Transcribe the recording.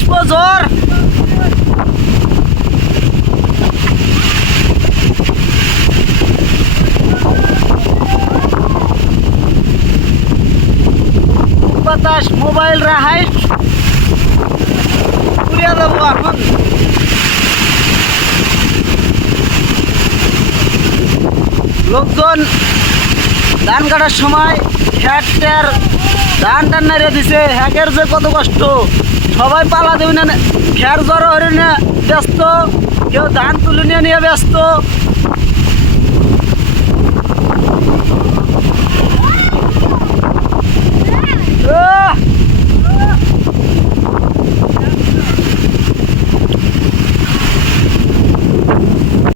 আসব জ্বর বাতাস মোবাইল রাহাই। উড়িয়ে দেবো এখন। লোকজন ধান কাটার সময় ট্যার ধান টান নাড়িয়ে দিছে হ্যাকের যে কত কষ্ট সবাই পালা দেবে না খের জ্বর হরে না ব্যস্ত কেউ ধান তুলে নিয়ে নিয়ে ব্যস্ত আহ!